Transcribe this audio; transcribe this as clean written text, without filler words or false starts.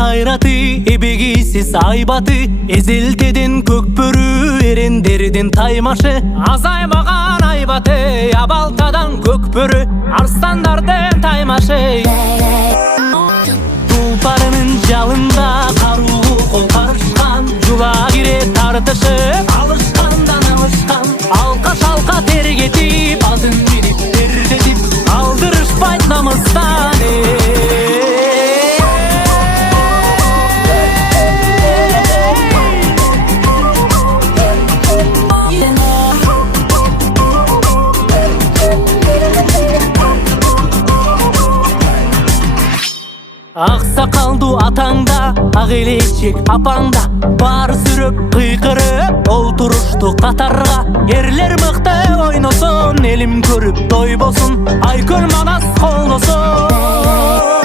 кайраты, эбегейсиз айбаты, эзелтеден көкбөрү, эрендерден таймашы, азаймаган айбаты, абалтадан көкбөрү, арстандардын таймашы. Тулпарынын жалында каруу кол карышкан, жула кире тартышып, алышкандан алышкан, алка шалка тергетип, атын минип тердетип, алдырышпайт намыстан. Ак сакалдуу атаңда, ак элечек апаңда, бар сүрөп кыйкырып олтурушту катарга. Эрлер мыкты ойносун, элим көрүп той болсун, айкөл манас колдосун.